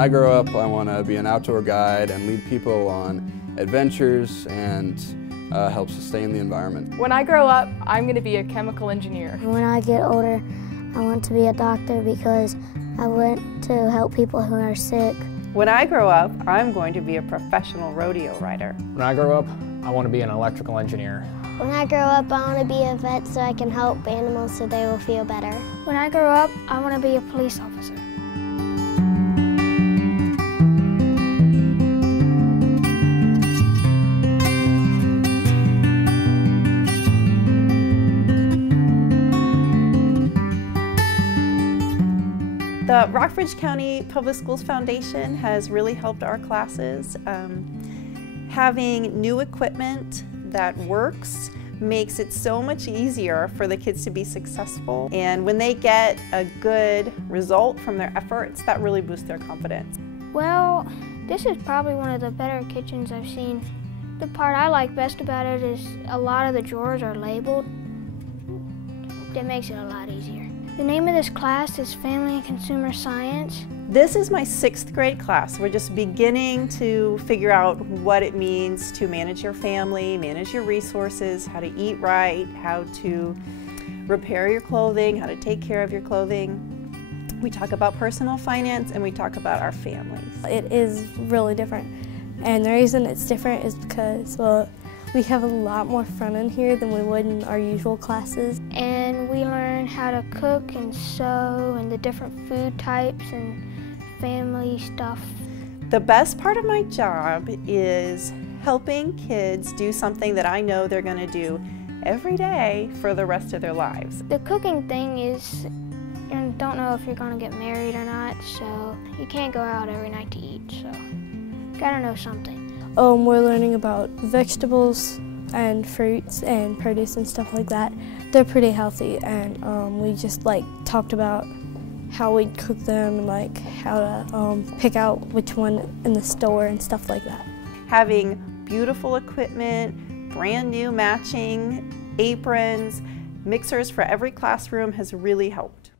I grow up, I want to be an outdoor guide and lead people on adventures and help sustain the environment. When I grow up, I'm going to be a chemical engineer. When I get older, I want to be a doctor because I want to help people who are sick. When I grow up, I'm going to be a professional rodeo rider. When I grow up, I want to be an electrical engineer. When I grow up, I want to be a vet so I can help animals so they will feel better. When I grow up, I want to be a police officer. The Rockbridge County Public Schools Foundation has really helped our classes. Having new equipment that works makes it so much easier for the kids to be successful. And when they get a good result from their efforts, that really boosts their confidence. Well, this is probably one of the better kitchens I've seen. The part I like best about it is a lot of the drawers are labeled. That makes it a lot easier. The name of this class is Family and Consumer Science. This is my 6th grade class. We're just beginning to figure out what it means to manage your family, manage your resources, how to eat right, how to repair your clothing, how to take care of your clothing. We talk about personal finance and we talk about our families. It is really different. And the reason it's different is because, well, we have a lot more fun in here than we would in our usual classes. And we learn how to cook and sew and the different food types and family stuff. The best part of my job is helping kids do something that I know they're going to do every day for the rest of their lives. The cooking thing is, you don't know if you're going to get married or not, so you can't go out every night to eat, so gotta know something. We're learning about vegetables and fruits and produce and stuff like that. They're pretty healthy, and we just talked about how we'd cook them and how to pick out which one in the store and stuff like that. Having Beautiful equipment, brand new matching aprons, mixers for every classroom has really helped.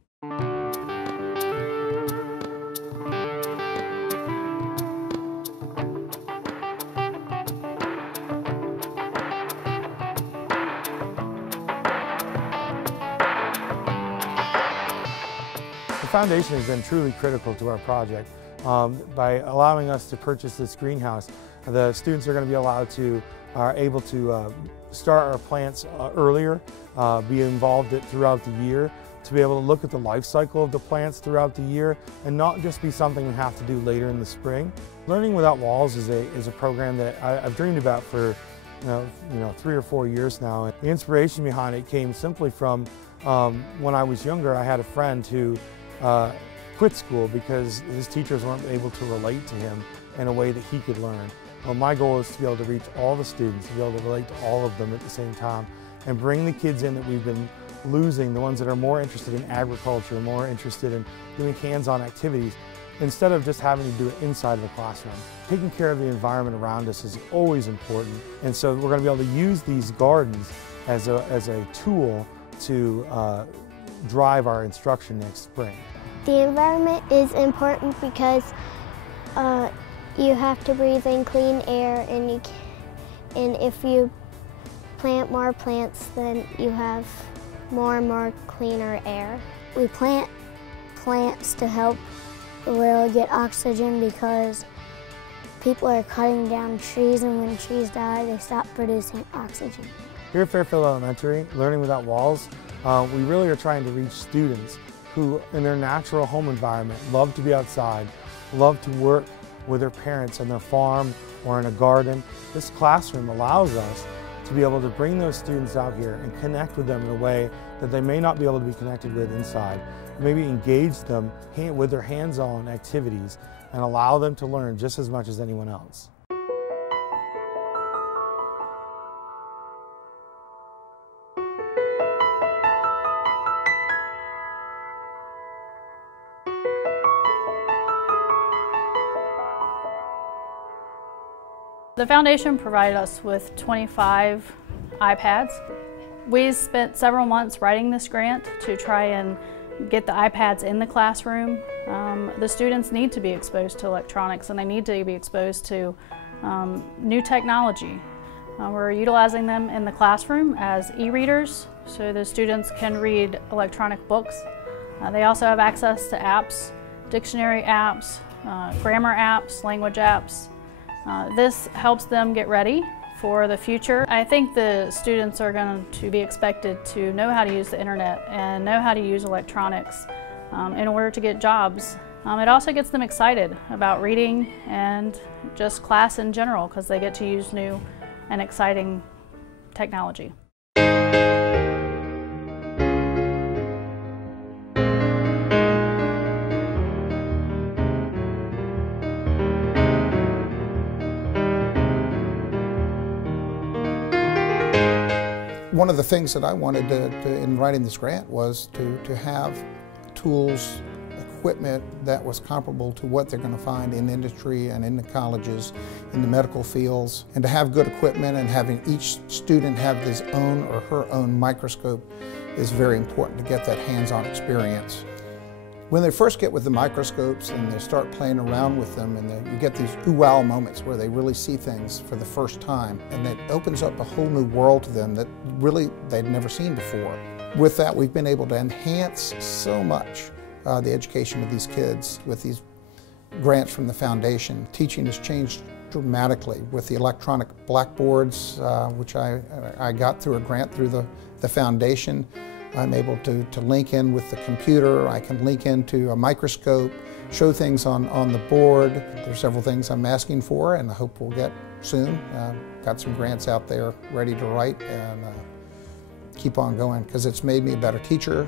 The foundation has been truly critical to our project. By allowing us to purchase this greenhouse, the students are going to be able to start our plants earlier, be involved throughout the year, to be able to look at the life cycle of the plants throughout the year, and not just be something we have to do later in the spring. Learning Without Walls is a program that I've dreamed about for 3 or 4 years now. And the inspiration behind it came simply from when I was younger. I had a friend who quit school because his teachers weren't able to relate to him in a way that he could learn. Well, my goal is to be able to reach all the students, to be able to relate to all of them at the same time, and bring the kids in that we've been losing, the ones that are more interested in agriculture, more interested in doing hands-on activities, instead of just having to do it inside of the classroom. Taking care of the environment around us is always important, and so we're going to be able to use these gardens as a tool to drive our instruction next spring. The environment is important because you have to breathe in clean air, and if you plant more plants, then you have more and more cleaner air. We plant plants to help the world get oxygen because people are cutting down trees, and when trees die, they stop producing oxygen. Here at Fairfield Elementary, Learning Without Walls, we really are trying to reach students who, in their natural home environment, love to be outside, love to work with their parents on their farm or in a garden. This classroom allows us to be able to bring those students out here and connect with them in a way that they may not be able to be connected with inside. Maybe engage them with their hands-on activities and allow them to learn just as much as anyone else. The foundation provided us with 25 iPads. We spent several months writing this grant to try and get the iPads in the classroom. The students need to be exposed to electronics, and they need to be exposed to new technology. We're utilizing them in the classroom as e-readers, so the students can read electronic books. They also have access to apps, dictionary apps, grammar apps, language apps. This helps them get ready for the future. I think the students are going to be expected to know how to use the internet and know how to use electronics in order to get jobs. It also gets them excited about reading and just class in general, because they get to use new and exciting technology. One of the things that I wanted in writing this grant was to have tools, equipment that was comparable to what they're going to find in industry and in the colleges, in the medical fields, and to have good equipment and having each student have his own or her own microscope is very important to get that hands-on experience. When they first get with the microscopes and they start playing around with them, and you get these ooh-wow moments where they really see things for the first time, and it opens up a whole new world to them that really they'd never seen before. With that, we've been able to enhance so much the education of these kids with these grants from the foundation. Teaching has changed dramatically with the electronic blackboards, which I got through a grant through the foundation. I'm able to link in with the computer. I can link into a microscope, show things on the board. There's several things I'm asking for, and I hope we'll get soon. Got some grants out there ready to write, and keep on going, because it's made me a better teacher.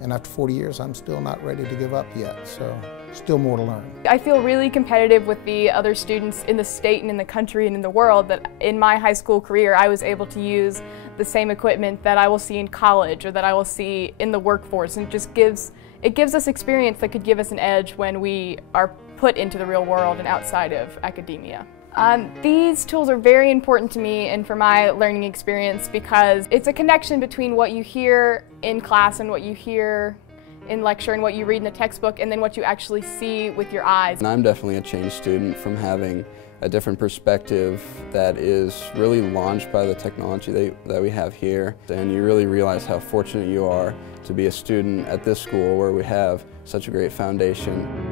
And after 40 years, I'm still not ready to give up yet, so still more to learn. I feel really competitive with the other students in the state and in the country and in the world that in my high school career I was able to use the same equipment that I will see in college or that I will see in the workforce, and it gives us experience that could give us an edge when we are put into the real world and outside of academia. These tools are very important to me and for my learning experience, because it's a connection between what you hear in class and what you hear in lecture and what you read in the textbook, and then what you actually see with your eyes. And I'm definitely a change student from having a different perspective that is really launched by the technology that we have here. And you really realize how fortunate you are to be a student at this school where we have such a great foundation.